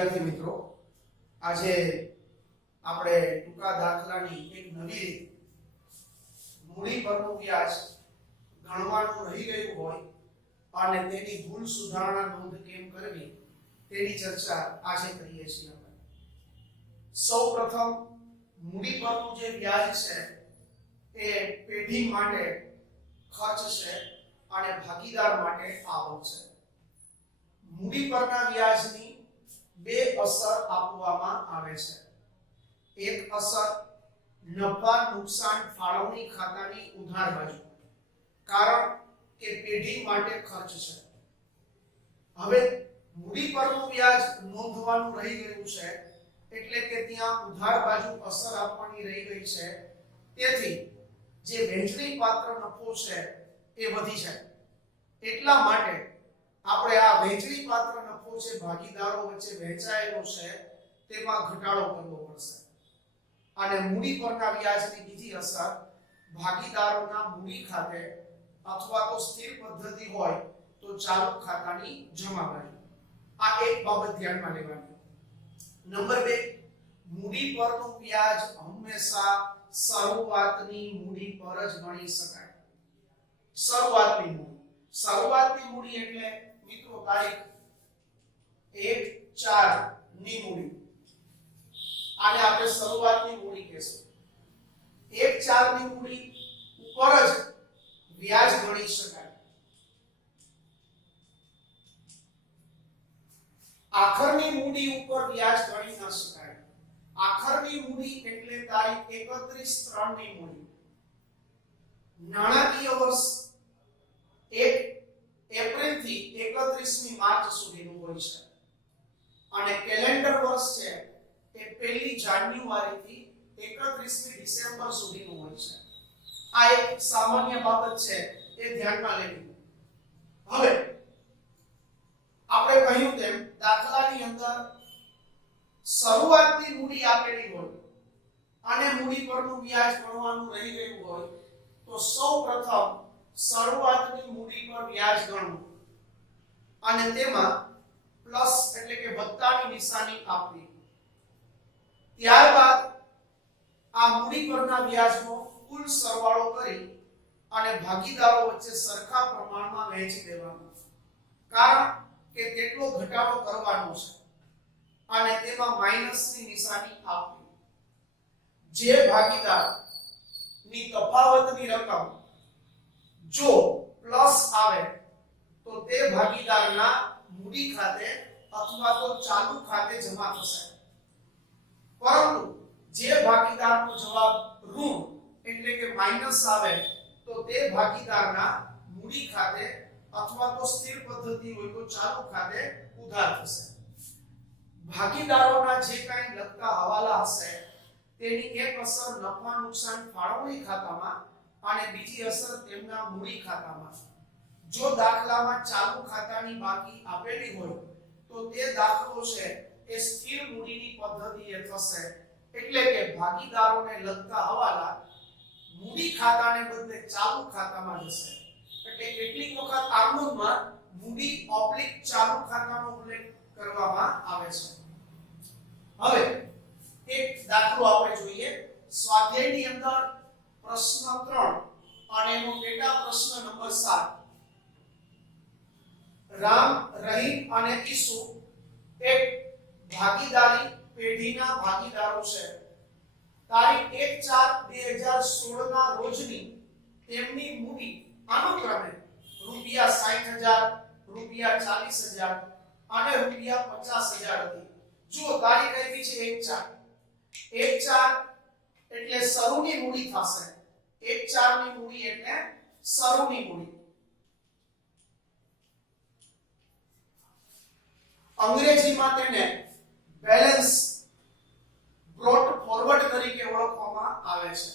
વિદ્યાર્થી મિત્રો, આજે આપણે ટૂંકા દાખલાની એક નવી રીત મૂડી પરનું વ્યાજ ગણવાનું રહી ગયું હોય અને તેની ભૂલ સુધારણા નોંધ કેમ કરવી તેની ચર્ચા આજે કરીએ છીએ. આપણે સૌપ્રથમ મૂડી પરનું જે વ્યાજ છે એ પેઢી માટે ખર્ચ છે અને ભાગીદાર માટે આવક છે. મૂડી પરના વ્યાજની બે અસર આપવામાં આવે છે. એક અસર નફા નુકસાન ફાળવણી ખાતાની ઉધાર બાજુ, કારણ કે પેઢી માટે ખર્ચ છે. હવે મૂડી પરનું વ્યાજ નોંધવાનું રહી ગયું છે એટલે કે ત્યાં ઉધાર બાજુ અસર આપવાની રહી ગઈ છે. તેથી જે વહેંચણી પાત્ર નફો છે એ વધી જાય. એટલા માટે આપણે આ વહેંચણી પાત્ર નફો છે ભાગીદારો વચ્ચે વહેંચાયેલો છે તેમાં ઘટાડો કરવો પડશે. અને મૂડી પરના વ્યાજની બીજી અસર ભાગીદારોના મૂડી ખાતે અથવા તો સ્થિર પદ્ધતિ હોય તો ચાલુ ખાતાની જમા બાજુ. આ એક બાબત ધ્યાનમાં લેવાની. નંબર 2, મૂડી પરનું વ્યાજ હંમેશા શરૂઆતની મૂડી પર જ ગણી શકાય. શરૂઆતની મૂડી એટલે મિત્રો તારીખ 1/4 ની મૂડી. આને આપણે શરૂઆતની મૂડી કહેશું. 1/4 ની મૂડી ઉપર જ વ્યાજ ગણી શકાય. આખરની મૂડી ઉપર વ્યાજ ગણી ન શકાય. આખરની મૂડી એટલે તારીખ 31/3 ની મૂડી. નાણાકીય વર્ષ 1 એપ્રિલ થી 31મી માર્ચ સુધીનું હોય છે અને કેલેન્ડર વર્ષ છે એ 1 જાન્યુઆરી થી 31મી ડિસેમ્બર સુધીનું હોય છે. આ એક સામાન્ય બાબત છે, એ ધ્યાનમાં લેવી. હવે આપણે કહ્યું તેમ દાખલાની અંદર શરૂઆતની મૂડી આપેલી હોય અને મૂડી પરનું વ્યાજ ગણવાનું રહી ગયું હોય તો સૌપ્રથમ શરૂઆતની મૂડી પર વ્યાજ ગણવું અને તેમાં પ્લસ એટલે કે વત્તાની નિશાની આપવી. ત્યારબાદ આ મૂડી પરના વ્યાજનો કુલ સરવાળો કરી અને ભાગીદારો વચ્ચે સરખા પ્રમાણમાં વહેંચી દેવાનું, કારણ કે તેટલો ઘટાડો કરવાનો છે અને તેમાં માઈનસની નિશાની આપવી. જે ભાગીદાર ની તફાવતની રકમ જો પ્લસ આવે તો તે ભાગીદારના મૂડી ખાતે અથવા તો ચાલુ ખાતે જમા થશે. પરંતુ જે ભાગીદારનો જવાબ ઋણ એટલે કે માઈનસ આવે તો તે ભાગીદારના મૂડી ખાતે અથવા તો સ્થિર પદ્ધતિ હોય તો ચાલુ ખાતે ઉધાર થશે. ભાગીદારોના જે કાંઈ લગતા હવાલા હશે તેની એક અસર નફા નુકસાન ફાળવણી ખાતામાં અને બીજી અસર તેમના મૂડી ખાતામાં. જો દાખલામાં ચાલુ ખાતાની બાકી આપેલી હોય તો તે દાખલો છે એ સ્થિર મૂડીની પદ્ધતિએ થશે, એટલે કે ભાગીદારોને લગતા હવાલા મૂડી ખાતાને બદલે ચાલુ ખાતામાં જશે. એટલે કેટલીક વખત આમૂલમાં મૂડી ઓબ્લિક ચાલુ ખાતાનો ઉલ્લેખ કરવામાં આવે છે. હવે એક દાખલો આપણે જોઈએ. સ્વાધ્યાયની અંદર પ્રશ્ન 3 અને એનો પેટા પ્રશ્ન નંબર 7. રામ, રહીમ અને ઈસુ એક ભાગીદારી પેઢીના ભાગીદારો છે. તારીખ 1/4/2016 ના રોજની તેમની મૂડી અનુક્રમે ₹60,000, ₹40,000 અને ₹50,000 હતી. જો તારીખ આપી છે 1/4 એટલે શરૂની મૂડી થશે. 1/4 ની મૂડી એટલે શરૂની મૂડી. અંગ્રેજીમાં તેને બેલેન્સ બ્રોટ ફોરવર્ડ તરીકે ઓળખવામાં આવે છે.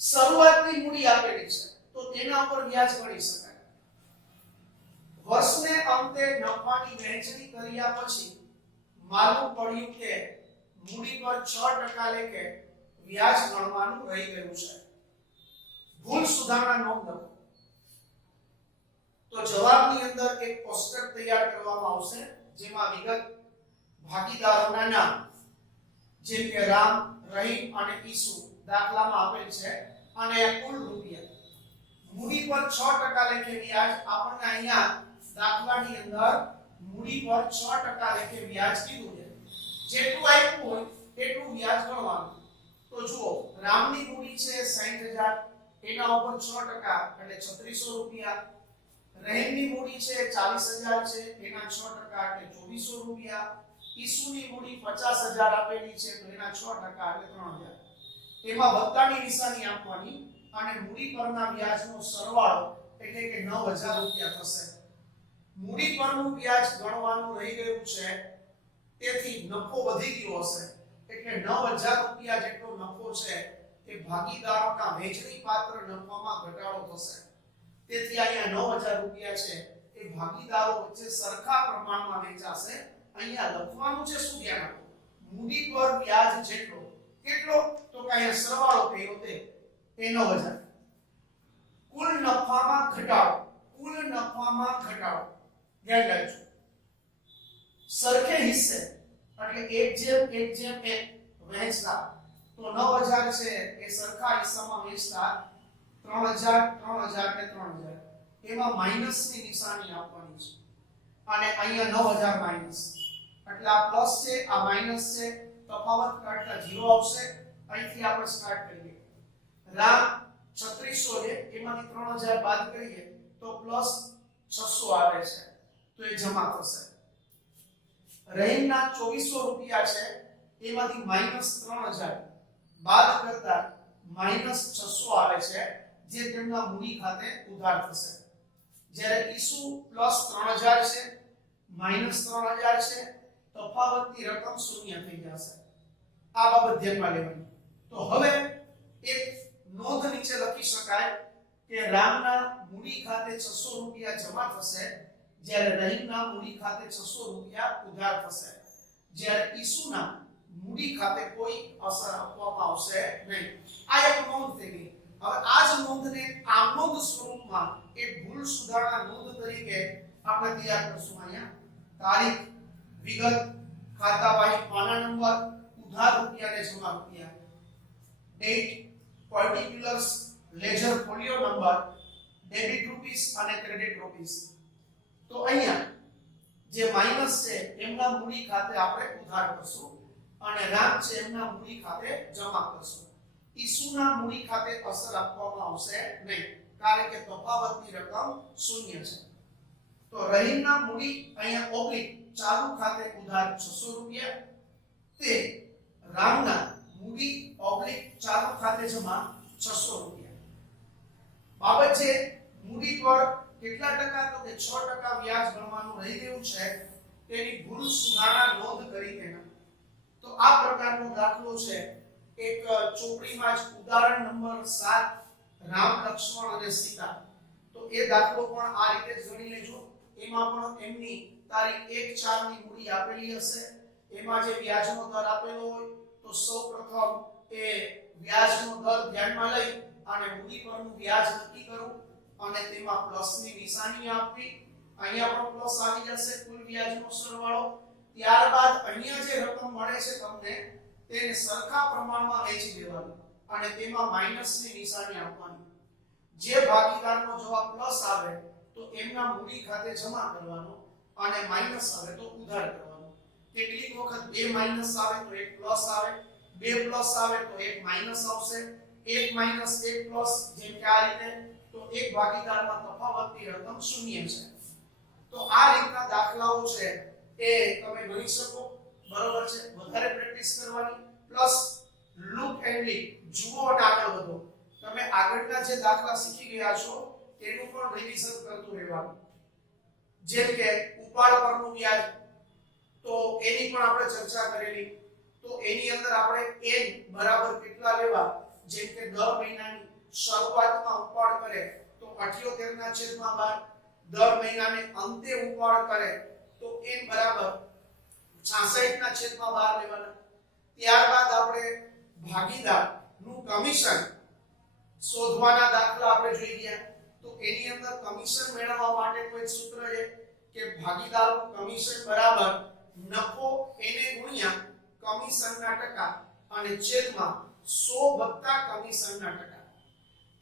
શરૂઆતની મૂડી આપેલી છે તો તેના પર વ્યાજ ગણી શકાય. વર્ષને અંતે નફાની વહેંચણી કર્યા પછી માલુમ પડ્યું કે મૂડી પર 6% લેખે વ્યાજ ગણવાનું રહી ગયું છે. ભૂલ સુધારણા નોંધ લખો. તો જવાબની અંદર એક કોષ્ટક તૈયાર કરવામાં આવશે જેમાં વિગત ભાગીદારોના નામ જેમ કે રામ, રહીમ અને ઈસુ દાખલામાં આપેલ છે અને કુલ રૂપિયા મૂડી પર 6% લેખે વ્યાજ આપણને અહીંયા દાખલાની અંદર મૂડી પર 6% લેખે વ્યાજ કીધું છે જેટલું આપ્યું હોય એટલું વ્યાજ ગણવાનું તો જુઓ રામની મૂડી છે 60000 એના ઉપર 6% એટલે 3600 રૂપિયા રહીમની મૂડી છે 40000 છે એના 6% એટલે 2400 રૂપિયા ઈસુની મૂડી 50000 આપેલી છે તો એના 6% એટલે 3000 એમાં વત્તાની નિશાની આપવાની અને મૂડી પરના વ્યાજનો સરવાળો એટલે કે 9000 રૂપિયા થશે મૂડી પરનું વ્યાજ ગણવાનું રહી ગયું છે તેથી નફો વધી ગયો હશે એટલે 9000 રૂપિયા જેટલો નફો છે એ ભાગીદારોના વહેંચણી પાત્ર નફામાં ઘટાડો થશે તેથી અહીંયા 9000 રૂપિયા છે એ ભાગીદારો વચ્ચે સરખા પ્રમાણમાં વહેંચાશે અહીંયા લખવાનું છે શું ધ્યાન આપો મૂડી પર વ્યાજ જેટલો કેટલો તો કે અહીંયા સરવાળો કર્યો તે 9000 કુલ નફામાં ઘટાડો ધ્યાન રાખજો સરખે હિસ્સે એટલે 1/1/1 વહેંચતા તો 9000 છે એ સરખા હિસ્સામાં વહેંચતા 3000 અને 3000 એમાં માઈનસની નિશાની આપવાની છે અને અહીંયા 9000 માઈનસ એટલે આ પ્લસ છે આ માઈનસ છે તફાવત કાઢતા 0 આવશે અહીંથી આપણે સ્ટાર્ટ કરીએ રામ 3600 છે એમાંથી 3000 બાદ કરીએ તો પ્લસ 600 આવે છે તો એ જમા થશે રહીમના 2400 રૂપિયા છે એમાંથી માઈનસ 3000 બાદ કરતા માઈનસ 600 આવે છે જે તેમના મૂડી ખાતે ઉધાર થશે જ્યારે ઈસુ પ્લસ 3000 છે માઈનસ 3000 છે તફાવતની રકમ શૂન્ય થઈ જશે આ બાબત ધ્યાનમાં લેવાની તો હવે એક નોંધ નીચે લખી શકાય કે રામના મૂડી ખાતે 600 રૂપિયા જમા થશે જ્યારે રહીમના મૂડી ખાતે 600 રૂપિયા ઉધાર થશે જ્યારે ઈસુના મૂડી ખાતે કોઈ અસર આપવામાં આવશે નહીં આ એક નોંધ થઈ ગઈ હવે આ જ નોંધને આમનોંધ સ્વરૂપમાં એક ભૂલ સુધારણા નોંધ તરીકે આપણે તૈયાર કરશું અહીંયા તારીખ વિગત ખાતાવાહી પાના નંબર ઉધાર રૂપિયા અને જમા રૂપિયા date પર્ટિક્યુલર્સ ledger folio number debit rupees અને ક્રેડિટ રૂપીસ તો અહીંયા જે માઈનસ છે એમના મૂડી ખાતે આપણે ઉધાર કરશું અને રામ છે એમના મૂડી ખાતે જમા કરશું ઈસુના મૂડી ખાતે અસર આપવામાં આવશે નહીં કારણ કે તફાવતની રકમ શૂન્ય છે તો રહીમના મૂડી અહીંયા ઓબ્લિક ચાલુ ખાતે ઉધાર 600 રૂપિયા તે રામના મૂડી ઓબ્લિક ચાલુ ખાતે જમા 600 રૂપિયા બાબત છે મૂડી પર કેટલા ટકા તો કે 6% વ્યાજ ગણવાનું રહી ગયું છે તેની ભૂલ સુધારણા નોંધ કરી તેના તો આ પ્રકારનો દાખલો છે એક ચોપડીમાં જ ઉદાહરણ નંબર 7 રામ લક્ષ્મણ અને સીતા તો એ દાખલો પણ આ રીતે જ ગણી લેજો એમાં પણ એમની તારીખ 1/4 ની મૂડી આપેલી હશે એમાં જે વ્યાજનો દર આપેલો હોય તો સૌપ્રથમ એ વ્યાજનો દર ધ્યાનમાં લઈ અને મૂડી પરનું વ્યાજ નક્કી કરવું અને તેમાં પ્લસની નિશાની આપવી અહીંયા પણ પ્લસ આવી જશે કુલ વ્યાજનો સરવાળો ત્યારબાદ અહીંયા જે રકમ મળે છે તમને તેને સરખા પ્રમાણમાં વહેંચી દેવાનું અને તેમાં માઈનસની નિશાની આપવાની જે ભાગીદારનો જવાબ પ્લસ આવે તો એમના મૂડી ખાતે જમા કરવાનો અને માઈનસ આવે તો ઉધાર કરવાનો કેટલીક વખત બે માઈનસ આવે તો એક પ્લસ આવે બે પ્લસ આવે તો એક માઈનસ આવશે એક માઈનસ એક પ્લસ જેમ કે આ રીતે તો એક ભાગીદારમાં તફાવતની રકમ શૂન્ય છે તો આ રીતના દાખલાઓ છે એ તમે ગણી શકો બરોબર છે વધારે પ્રેક્ટિસ કરવાની પ્લસ લુક એન્ડ લીક જુઓ અને આગળ વધો તમે આગળના જે દાખલા શીખી ગયા છો તેનું પણ રિવિઝન કરતું રહેવાનું જેમ કે ઉપાડ પરનું વ્યાજ તો એની પણ આપણે ચર્ચા કરેલી તો એની અંદર આપણે n બરાબર કેટલા લેવા જેમ કે દર મહિનાની શરૂઆતમાં ઉપાડ કરે તો 78/12 દર મહિનાને અંતે ઉપાડ કરે તો n બરાબર 66/12 લેવાના ત્યારબાદ આપણે ભાગીદાર નું કમિશન શોધવાના દાખલા આપણે જોઈ ગયા તો એની અંદર કમિશન મેળવવા માટે કોઈ સૂત્ર છે કે ભાગીદારોનું કમિશન બરાબર નફો એને ગુણ્યા કમિશનના ટકા અને છેદમાં 100 + કમિશનના ટકા.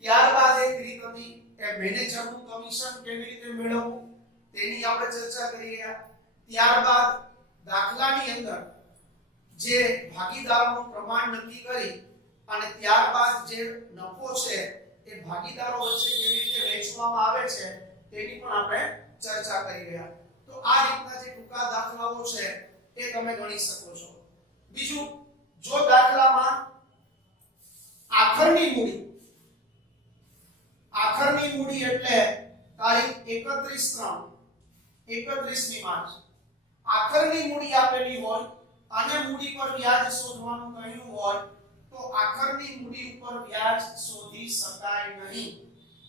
ત્યારબાદ એક રીત હતી કે મેનેજરનું કમિશન કેવી રીતે મેળવવું તેની આપણે ચર્ચા કરી રહ્યા. ત્યારબાદ દાખલાની અંદર જે ભાગીદારોનું પ્રમાણ નક્કી કરી અને ત્યારબાદ જે નફો છે એ ભાગીદારો વચ્ચે કેવી રીતે વહેંચવામાં આવે છે તેની પણ આપણે ચર્ચા કરી રહ્યા. તો આ રીતના જે ટૂંકા દાખલાઓ છે એ તમે ગણી શકો છો. બીજું, જો દાખલામાં આખરની મૂડી એટલે તારીખ 31/3 માર્ચ આખરની મૂડી આપેલી હોય અને મૂડી પર વ્યાજ શોધવાનું કહ્યું હોય તો આખરની મૂડી ઉપર વ્યાજ શોધી શકાય નહીં.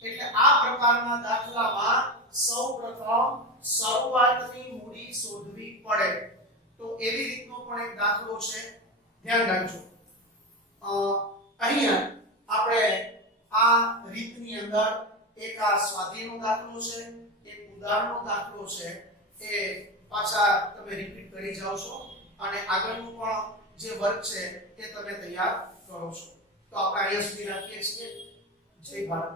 એટલે આ પ્રકારના દાખલામાં સૌપ્રથમ શરૂઆતની મૂડી શોધવી પડે. તો એવી રીતનો પણ એક દાખલો છે, ધ્યાન રાખજો. અહીંયા આપણે આ રીતની અંદર એક આ સ્વાધ્યાયનો દાખલો છે, એક ઉદાહરણનો દાખલો છે, એ પાછા તમે રિપીટ કરી જાઓ છો અને આગળનું પણ જે વર્ક છે એ તમે તૈયાર કરો છો. તો આપણે અહીંયા સુધી રાખીએ છીએ. જય ભારત.